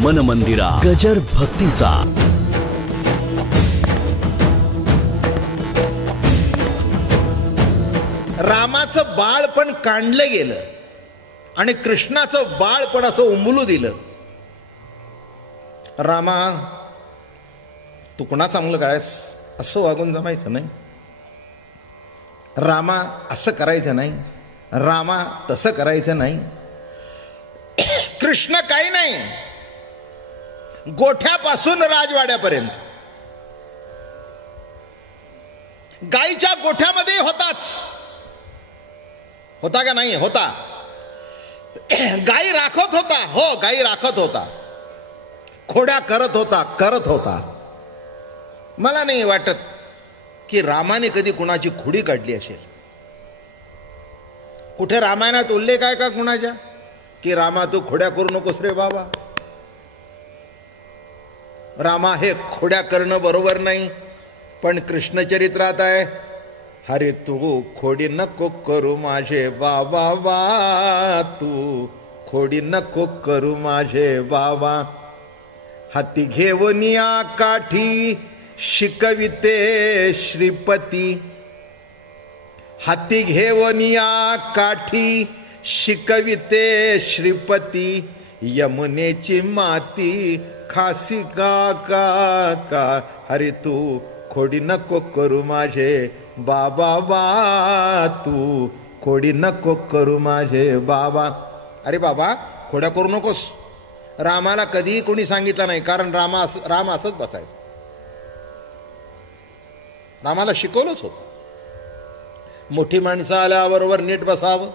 मन मंदिरा गजर भक्तीचा. रामाचं बाळ पण काढलं गेलं आणि कृष्णाचं बाळ पण असं उमलू दिलं. रामा, तू कुणा चांगलं कायस, असं वागून जमायचं नाही. रामा, असं करायचं नाही. रामा, तसं करायचं नाही. कृष्ण काही नाही, गोठ्यापासून राजवाड्यापर्यंत गाईच्या गोठ्यामध्ये होता का नाही? होता. गाई राखत होता. हो, गाई राखत होता. खोड्या करत होता. मला नाही वाटत की रामाने कधी कुणाची खोडी काढली असेल. कुठे रामायणात उल्लेख आहे का कुणाच्या की रामा तू खोड्या करू नकोस रे बाबा? रामा, हे खोड्या करणं बरोबर नाही. पण कृष्णचरित्रात आहे, अरे तू खोडी नको करू माझे बाबा वा, तू खोडी नको करू माझे बाबा. हाती घेऊन या काठी शिकविते श्रीपती. हाती घेऊन या काठी शिकविते श्रीपती. यमुनेची माती खासी का का का. अरे तू खोडी नको करू माझे बाबा वा, तू खोडी नको करू माझे बाबा. अरे बाबा, खोड्या करू नकोस. रामाला कधीही कोणी सांगितलं नाही, कारण राम असंच बसायचं. रामाला शिकवलंच होतं, मोठी माणसं आल्याबरोबर नीट बसावं,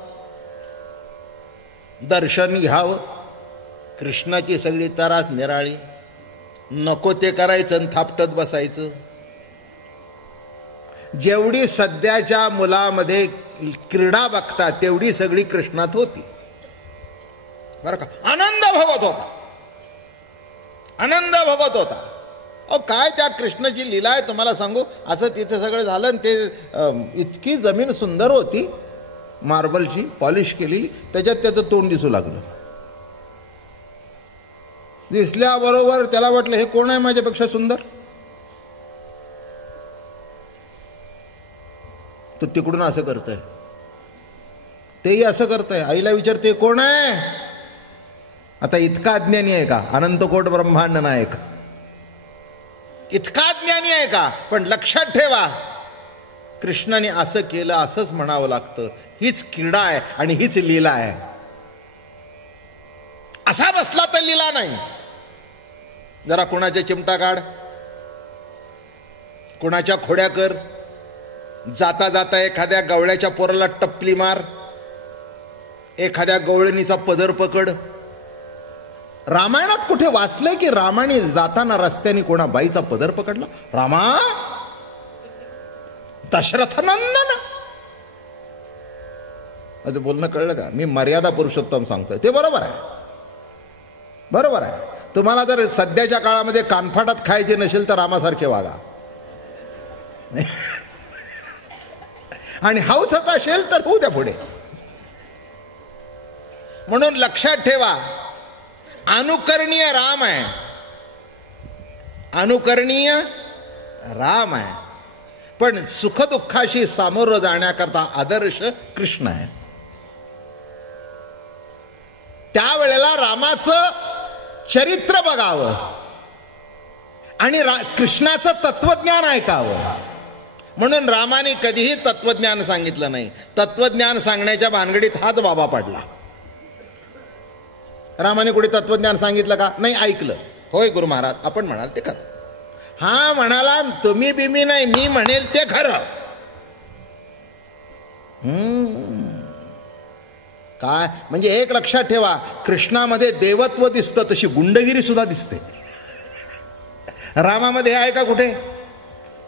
दर्शन घ्यावं. कृष्णाची सगळी तरास निराळी, नको ते करायचं आणि थापटत बसायचं. जेवढी सध्याच्या मुलामध्ये क्रीडा बघतात तेवढी सगळी कृष्णात होती बरं का. आनंद भोगत होता. अहो, काय त्या कृष्णाची लीला आहे तुम्हाला सांगू. असं तिथे सगळं झालं आणि ते इतकी जमीन सुंदर होती, मार्बलची पॉलिश केलेली, त्याच्यात त्याचं तोंड दिसू लागलं. दिसल्याबरोबर त्याला वाटलं हे कोण आहे माझ्यापेक्षा सुंदर. तो तिकडून असं करतोय, तेही असं करतोय. आईला विचारते कोण आहे. आता इतका अज्ञानी आहे का अनंतकोट ब्रह्मांड नायक? इतका ज्ञानी आहे का? पण लक्षात ठेवा, कृष्णाने असं केलं असंच म्हणावं लागतं. हीच क्रीडा आहे आणि हीच लीला आहे. असा बसला तर लीला नाही. जरा कुणाच्या चिमटा काढ, कुणाच्या खोड्या कर, जाता जाता एखाद्या गवळ्याच्या पोराला टपली मार, एखाद्या गवळणीचा पदर पकड. रामायणात कुठे वाचलंय की रामाने जाताना रस्त्याने कोणा बाईचा पदर पकडला? रामा, दशरथनंदन. असं बोलणं कळलं का? मी मर्यादा पुरुषोत्तम सांगतोय, ते बरोबर आहे. तुम्हाला जर सध्याच्या काळामध्ये कानफाटात खायचे नसेल तर रामासारखे वागा. आणि हौस होत असेल तर होऊ द्या पुढे. म्हणून लक्षात ठेवा, अनुकरणीय राम आहे, अनुकरणीय राम आहे. पण सुखदुःखाशी सामोरं जाण्याकरता आदर्श कृष्ण आहे. त्यावेळेला रामाचं चरित्र बघावं आणि कृष्णाचं तत्वज्ञान ऐकावं. म्हणून रामाने कधीही तत्वज्ञान सांगितलं नाही. तत्वज्ञान सांगण्याच्या भानगडीत हाच बाबा पडला. रामाने कुठे तत्वज्ञान सांगितलं का? नाही. ऐकलं, होय गुरु महाराज आपण म्हणाल ते खरं. हा म्हणाला, तुम्ही बिमी नाही, मी म्हणेल ते खरं. काय म्हणजे एक लक्षात ठेवा, कृष्णामध्ये देवत्व दिसतं तशी गुंडगिरी सुद्धा दिसते. रामामध्ये आहे का कुठे?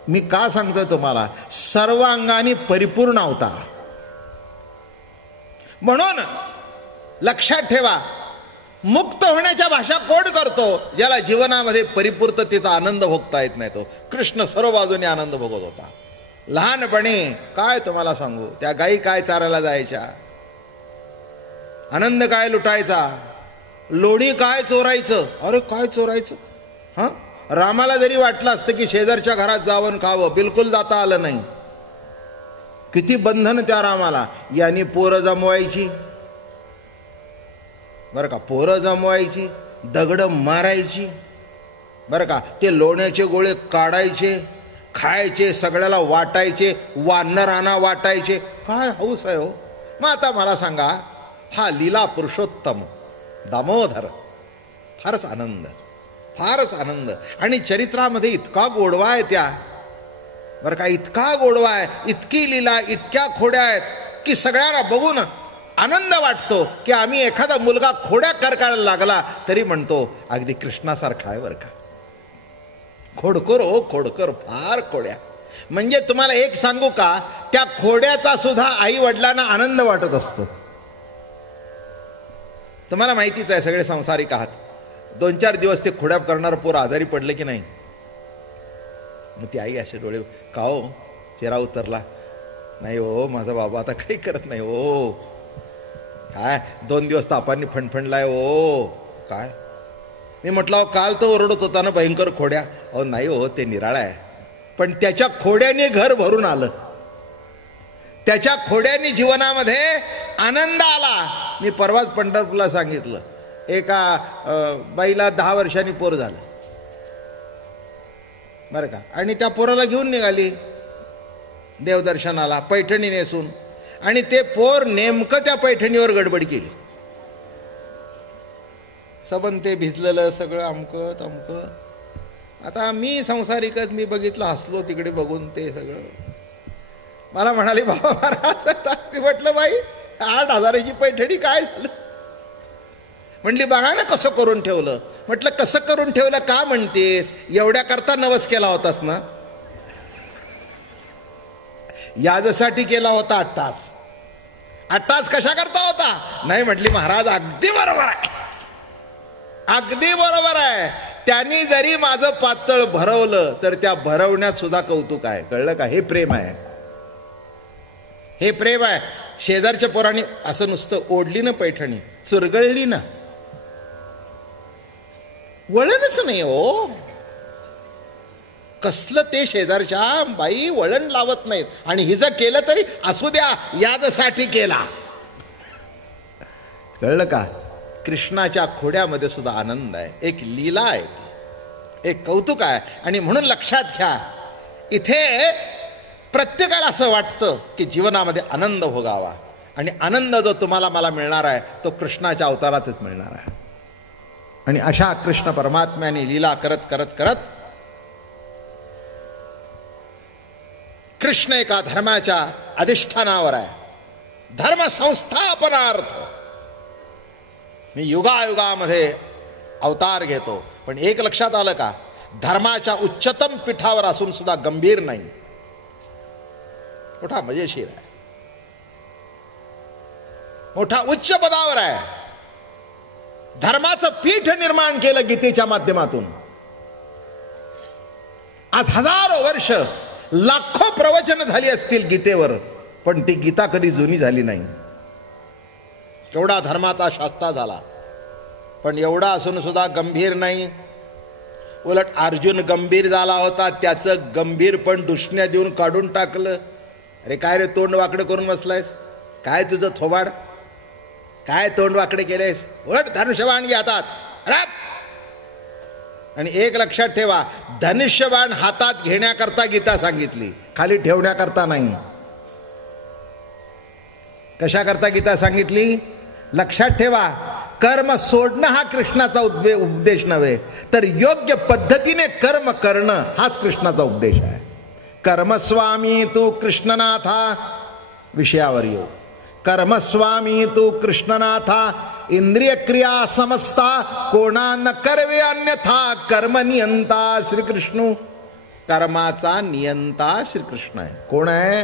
मी का सांगतोय तुम्हाला, सर्वांगाने परिपूर्ण अवतार. म्हणून लक्षात ठेवा, मुक्त होण्याच्या भाषा कोण करतो? ज्याला जीवनामध्ये परिपूर्णतेचा आनंद भोगता येत नाही तो. कृष्ण सर्व बाजूने आनंद भोगत होता. लहानपणी काय तुम्हाला सांगू, त्या गायी काय चारायला जायच्या, आनंद काय लुटायचा. लोणी काय चोरायचं? अरे काय चोरायचं? हा, रामाला जरी वाटलं असतं की शेजारच्या घरात जावं खावं, बिलकुल जाता आलं नाही. किती बंधन त्या रामाला. यांनी पोरं जमवायची बरं का, पोरं जमवायची, दगड मारायची बरं का, ते लोण्याचे गोळे काढायचे, खायचे, सगळ्याला वाटायचे, वानरांना वाटायचे. काय हौस आहे हो. मग आता मला सांगा, हा लीला पुरुषोत्तम दामोदर, फारच आनंद, फारच आनंद. आणि चरित्रामध्ये इतका गोडवा आहे त्या बरं का, इतका गोडवा आहे, इतकी लीला, इतक्या खोड्या आहेत की सगळ्यांना बघून आनंद वाटतो की आम्ही एखादा मुलगा खोड्या करायला लागला तरी म्हणतो अगदी कृष्णासारखा आहे बरं का. खोडकर हो खोडकर, फार खोड्या. म्हणजे तुम्हाला एक सांगू का, त्या खोड्याचा सुद्धा आई वडिलांना आनंद वाटत असतो. तुम्हाला माहितीच आहे, सगळे संसारिक आहात. 2-4 दिवस ते खोड्या करणार पोर आजारी पडले की नाही, मग ती आई असे डोळे, का हो चेहरा उतरला नाही हो माझा बाबा, आता काही करत नाही हो, काय 2 दिवस तापांनी फणफणलाय हो. काय? मी म्हटलं काल तो ओरडत होता ना भयंकर खोड्या. अहो नाही हो, ते निराळा आहे, पण त्याच्या खोड्याने घर भरून आलं, त्याच्या खोड्याने जीवनामध्ये आनंद आला. मी परवाच पंढरपूरला सांगितलं, एका बाईला 10 वर्षांनी पोर झालं बरं का, आणि त्या पोराला घेऊन निघाली देवदर्शनाला पैठणी नेसून, आणि ते पोर नेमकं त्या पैठणीवर गडबड केली. सबन ते भिजलेलं सगळं अमकं तमकं. आता मी संसारिकच, मी बघितलं, हसलो तिकडे बघून ते सगळं. मला म्हणाले बाबा महाराज, मी म्हटलं बाई 8,000ची पैठणी काय झालं? म्हणली बघा ना कसं करून ठेवलं. म्हटलं कसं करून ठेवलं का म्हणतेस? एवढ्या करता नवस केला होतास ना? याजसाठी केला होता 8 तास. 8 तास कशा करता होता? नाही म्हटली महाराज अगदी बरोबर आहे, अगदी बरोबर आहे. त्यांनी जरी माझं पातळ भरवलं तर त्या भरवण्यात सुद्धा कौतुक आहे. कळलं का? हे प्रेम आहे, हे प्रेम आहे. शेजारच्या पोरांनी असं नुसतं ओढली ना पैठणी, चुरगळली ना, वळणच नाही हो. कसलं ते शेजारच्या बाई वळण लावत नाहीत, आणि हिचं केलं तरी असू द्या यासाठी केला. कळलं का? कृष्णाच्या खोड्यामध्ये सुद्धा आनंद आहे, एक लीला आहे, एक कौतुक आहे. आणि म्हणून लक्षात घ्या, इथे प्रत्येकाला असं वाटतं की जीवनामध्ये आनंद भोगावा, आणि आनंद जो तुम्हाला मला मिळणार आहे तो कृष्णाच्या अवतारातच मिळणार आहे. आणि अशा कृष्ण परमात्म्याने लीला करत करत करत कृष्ण एका धर्माच्या अधिष्ठानावर आहे. धर्म संस्थापनार्थ मी युगायुगामध्ये अवतार घेतो. पण एक लक्षात आलं का, धर्माच्या उच्चतम पीठावर असून सुद्धा गंभीर नाही, मोठा मजेशीर आहे, मोठा उच्च पदावर आहे. धर्माचं पीठ निर्माण केलं गीतेच्या माध्यमातून. आज हजारो वर्ष, लाखो प्रवचन झाली असतील गीतेवर, पण ती गीता कधी जुनी झाली नाही. एवढा धर्माचा शास्त्रा झाला, पण एवढा असून सुद्धा गंभीर नाही. उलट अर्जुन गंभीर झाला होता, त्याचं गंभीर पण दुष्ण्या देऊन काढून टाकलं. अरे काय रे तोंड वाकडे करून बसलायस, काय तुझं थोबाड, काय तोंड वाकडे केलेस, उलट धनुष्यबाण घे हातात. आणि एक लक्षात ठेवा, धनुष्यबाण हातात घेण्याकरता गीता सांगितली, खाली ठेवण्याकरता नाही. कशा करता गीता सांगितली? लक्षात ठेवा, कर्म सोडणं हा कृष्णाचा उपदेश नव्हे, तर योग्य पद्धतीने कर्म करणं हाच कृष्णाचा उपदेश आहे. कर्मस्वामी तू कृष्णनाथा, विषयावर येऊ. कर्मस्वामी तू कृष्णनाथा, इंद्रिय क्रिया समजता कोणा न करवे अन्यथा, कर्म नियंता श्रीकृष्ण. कर्माचा नियंता श्रीकृष्ण आहे. कोण आहे?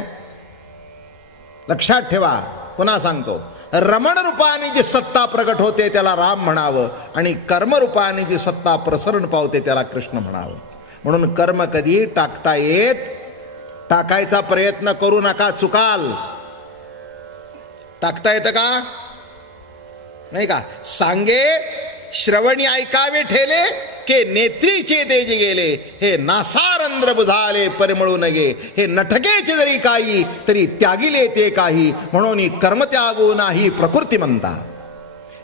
लक्षात ठेवा, पुन्हा सांगतो, रमण रूपाने जी सत्ता प्रगट होते त्याला राम म्हणावं, आणि कर्मरूपाने जी सत्ता प्रसरण पावते त्याला कृष्ण म्हणावं. म्हणून कर्म कधी टाकता येत, टाकायचा प्रयत्न करू नका, चुकाल. टाकता येतं का? नाही का? सांगे श्रवणी ऐकावे ठेले के नेत्रीचे तेज गेले, हे नासारंध्र बुझाले परिमळू नगे, हे नटकेचे जरी काही तरी त्यागिले ते काही, म्हणून कर्मत्यागो नाही प्रकृती म्हणता.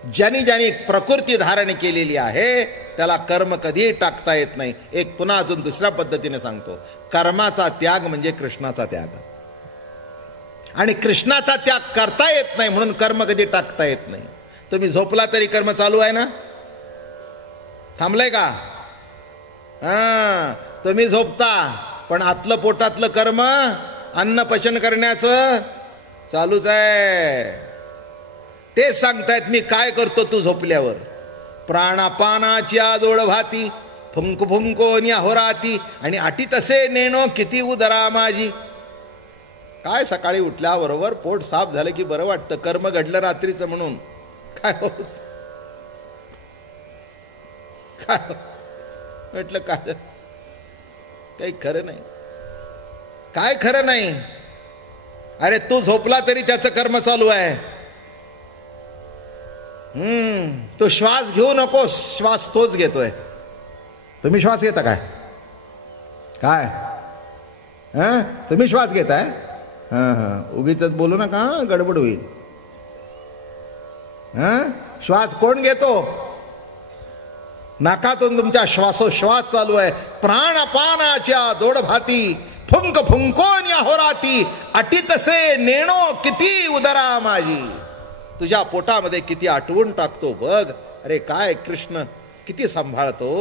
ज्यांनी ज्यांनी प्रकृती धारण केलेली आहे त्याला कर्म कधीही टाकता येत नाही. एक पुन्हा अजून दुसऱ्या पद्धतीने सांगतो, कर्माचा त्याग म्हणजे कृष्णाचा त्याग, आणि कृष्णाचा त्याग करता येत नाही म्हणून कर्म कधी टाकता येत नाही. तुम्ही झोपला तरी कर्म चालू आहे ना, थांबलंय का? तुम्ही झोपता पण आतलं पोटातलं कर्म अन्न पचन करण्याचं चालूच आहे. ते सांगतायत मी काय करतो तू झोपल्यावर. प्राणापानाची आजोळ भाती, फुंक फुंको न्याहोराती, आणि अटी तसे नेणो किती उदरा माझी. काय सकाळी उठल्याबरोबर पोट साफ झालं की बरं वाटतं, कर्म घडलं रात्रीचं म्हणून. काय हो काय म्हटलं, काय काही खरं नाही, काय खरं नाही. अरे तू झोपला तरी त्याचं कर्म चालू आहे. तो श्वास घेऊ नकोस, श्वास तोच घेतोय. तुम्ही श्वास घेता काय? काय तुम्ही श्वास घेताय? उगीच बोलू नका, गडबड होईल. श्वास कोण घेतो? नाकातून तुमच्या श्वासोश्वास चालू आहे. प्राणपानाच्या दोडभाती, फुंक फुंकोन याहोराती, अटी तसे नेणो किती उदरा माझी. तुझ्या पोटामध्ये किती आठवून टाकतो बघ. अरे काय कृष्ण किती सांभाळतो.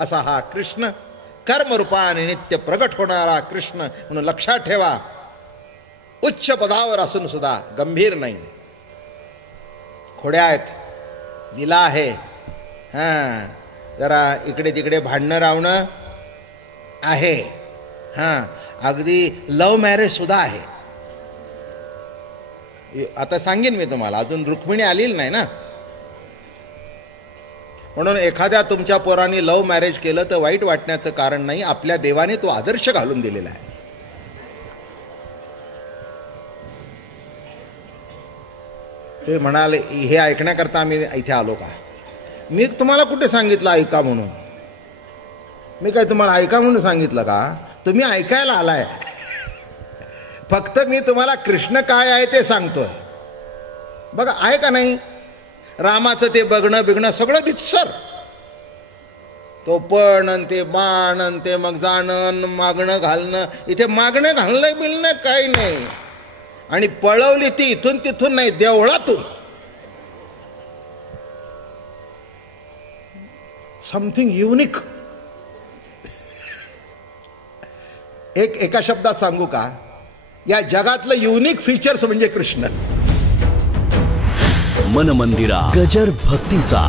असा हा कृष्ण कर्मरूपाने नित्य प्रगट होणारा कृष्ण म्हणून लक्षात ठेवा. उच्च पदावर असून सुद्धा गंभीर नाही, खोड्या आहेत, दिला आहे. जरा इकडे तिकडे भांडणं रावणं आहे. अगदी लव्ह मॅरेज सुद्धा आहे. आता सांगेन मी तुम्हाला, अजून रुक्मिणी आलेली नाही ना. म्हणून एखाद्या तुमच्या पोरांनी लव्ह मॅरेज केलं तर वाईट वाटण्याचं कारण नाही. आपल्या देवाने तो आदर्श घालून दिलेला आहे. ते म्हणाले हे ऐकण्याकरता आम्ही इथे आलो का? मी तुम्हाला कुठे सांगितलं ऐका म्हणून? मी काय तुम्हाला ऐका म्हणून सांगितलं का? तुम्ही ऐकायला आलाय. फक्त मी तुम्हाला कृष्ण काय आहे ते सांगतोय. बघा आहे का नाही, रामाचं ते बघणं बिघणं सगळं बित्सर. तो पण ते बाण ते मग जाणं मागणं घालणं. इथे मागणं घालणं बिलणं काही नाही. आणि पळवली ती इथून तिथून नाही, देवळातून. Something unique. एका शब्दात सांगू का, या जगातलं युनिक फीचर्स म्हणजे कृष्ण. मन मंदिरा गजर भक्तीचा.